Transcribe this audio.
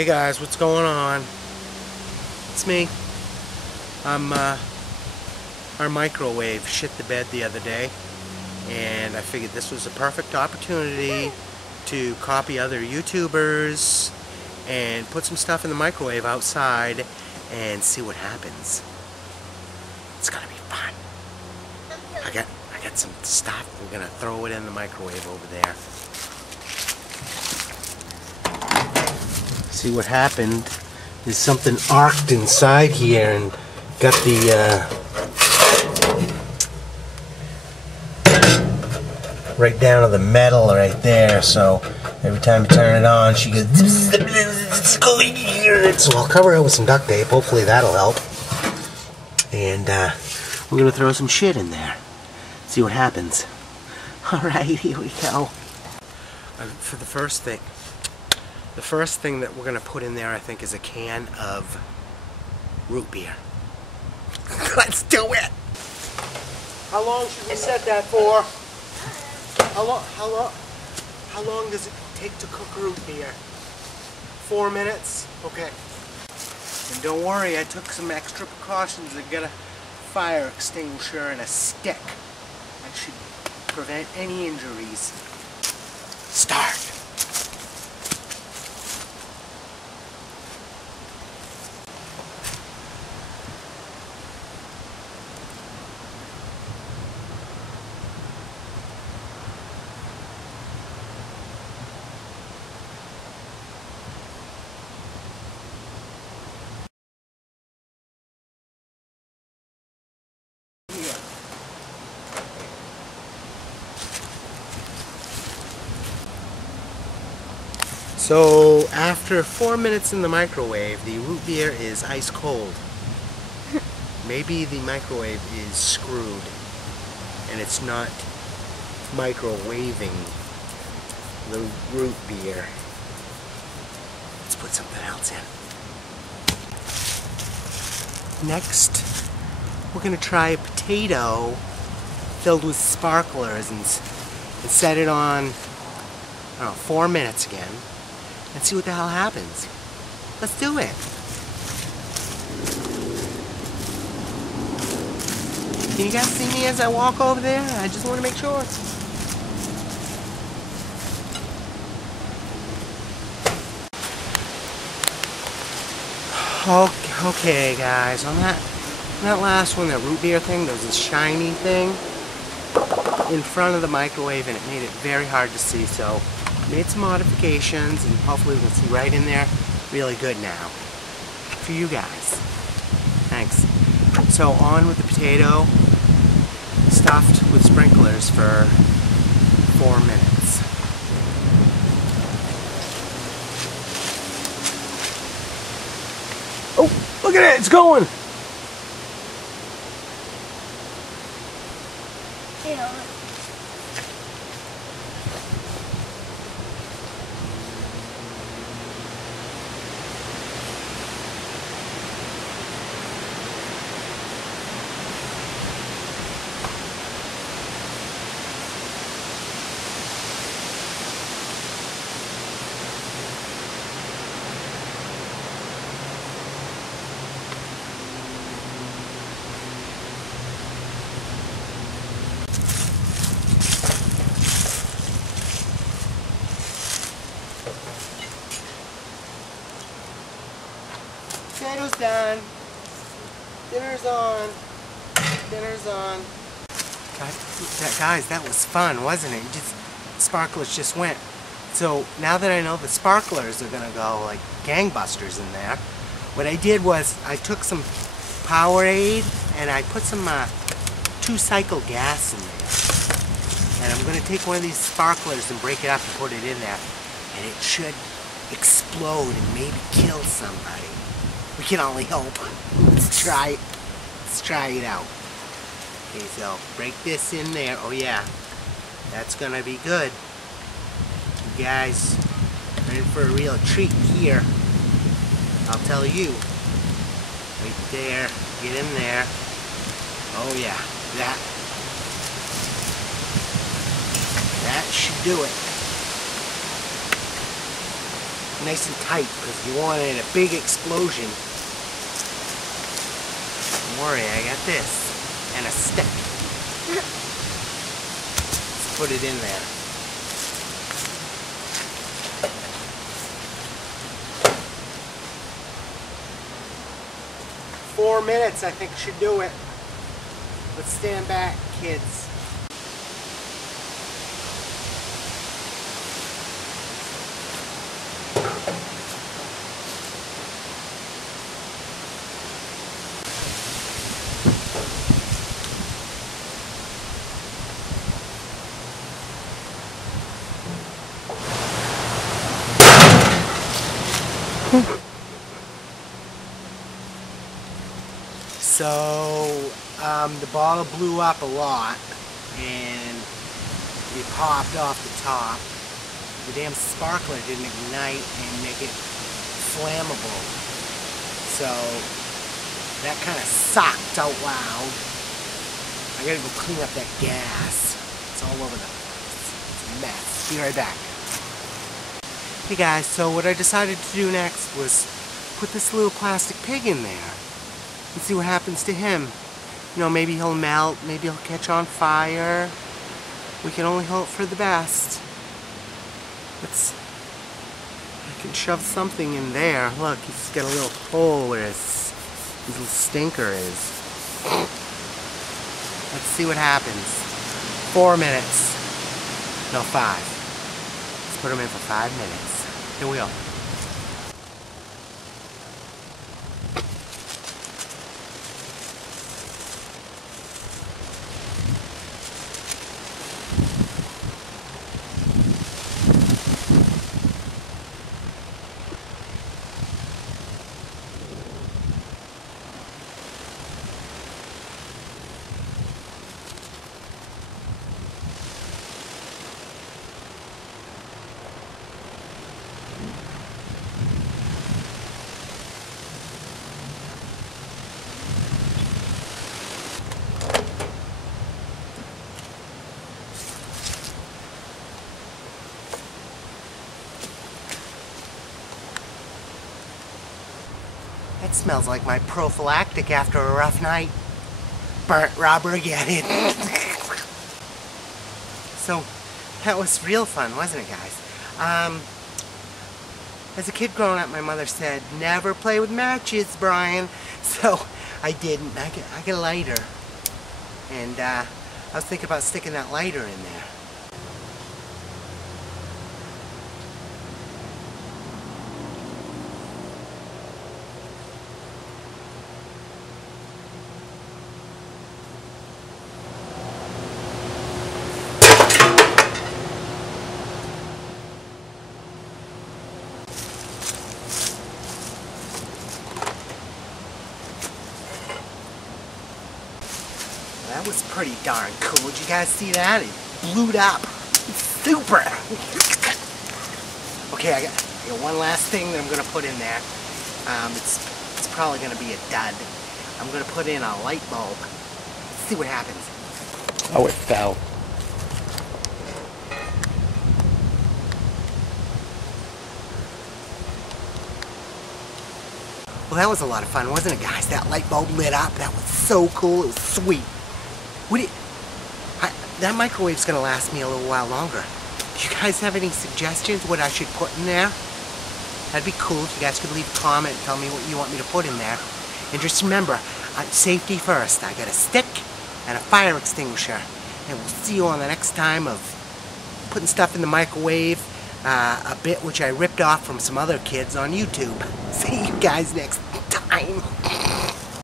Hey guys, what's going on? It's me. Our microwave shit the bed the other day, and I figured this was a perfect opportunity to copy other YouTubers and put some stuff in the microwave outside and see what happens. It's gonna be fun. I got some stuff. We're gonna throw it in the microwave over there. See what happened is something arced inside here and got the right down to the metal right there, so every time you turn it on she goes, so I'll cover it with some duct tape. Hopefully that'll help, and we're gonna throw some shit in there, see what happens. Alright, here we go. For the first thing that we're going to put in there, I think, is a can of root beer. Let's do it! How long should we set that for? How long does it take to cook root beer? 4 minutes? Okay. And don't worry, I took some extra precautions. I got a fire extinguisher and a stick. That should prevent any injuries. Start! So after 4 minutes in the microwave, the root beer is ice cold. Maybe the microwave is screwed and it's not microwaving the root beer. Let's put something else in. Next, we're going to try a potato filled with sparklers and set it on, I don't know, 4 minutes again. And see what the hell happens. Let's do it. Can you guys see me as I walk over there? I just want to make sure. Okay guys, on that last one, that root beer thing, there was this shiny thing in front of the microwave and it made it very hard to see, so made some modifications and hopefully we can see right in there really good now for you guys. Thanks. So on with the potato stuffed with sprinklers for 4 minutes. Oh, look at it, it's going! Yeah. Potatoes done. Dinner's on. Dinner's on. Guys, that was fun, wasn't it? Sparklers just went. So now that I know the sparklers are gonna go like gangbusters in there, what I did was I took some Powerade and I put some 2-cycle gas in there. And I'm gonna take one of these sparklers and break it up and put it in there. And it should explode and maybe kill somebody. We can only hope. Let's try it. Let's try it out. Okay, so break this in there. Oh yeah, that's gonna be good. You guys are in for a real treat here. I'll tell you. Right there. Get in there. Oh yeah, that should do it. nice and tight because you wanted a big explosion. Don't worry, I got this. And a stick. Let's put it in there. Four minutes, I think should do it. Let's stand back, kids. So, the bottle blew up a lot, and it popped off the top. The damn sparkler didn't ignite and make it flammable. So, that kind of sucked out loud. I gotta go clean up that gas. It's all over the place. It's a mess. Be right back. Hey guys, so what I decided to do next was put this little plastic pig in there and see what happens to him. You know, maybe he'll melt, maybe he'll catch on fire. We can only hope for the best. I can shove something in there. Look, he's got a little hole where his little stinker is. Let's see what happens. 4 minutes. No, 5. Let's put him in for 5 minutes. Here we go. That smells like my prophylactic after a rough night. Burnt rubber, get it? So, that was real fun, wasn't it, guys? As a kid growing up, my mother said, never play with matches, Brian. So, I didn't. I got a lighter. And, I was thinking about sticking that lighter in there. That was pretty darn cool. Did you guys see that? It blew up. Super. Okay, I got one last thing that I'm going to put in there. It's probably going to be a dud. I'm going to put in a light bulb. Let's see what happens. Oh, it fell. Well, that was a lot of fun, wasn't it, guys? That light bulb lit up. That was so cool. It was sweet. That microwave's going to last me a little while longer. Do you guys have any suggestions what I should put in there? That'd be cool if you guys could leave a comment and tell me what you want me to put in there. And just remember, safety first. I got a stick and a fire extinguisher. And we'll see you on the next time of putting stuff in the microwave. A bit which I ripped off from some other kids on YouTube. See you guys next time.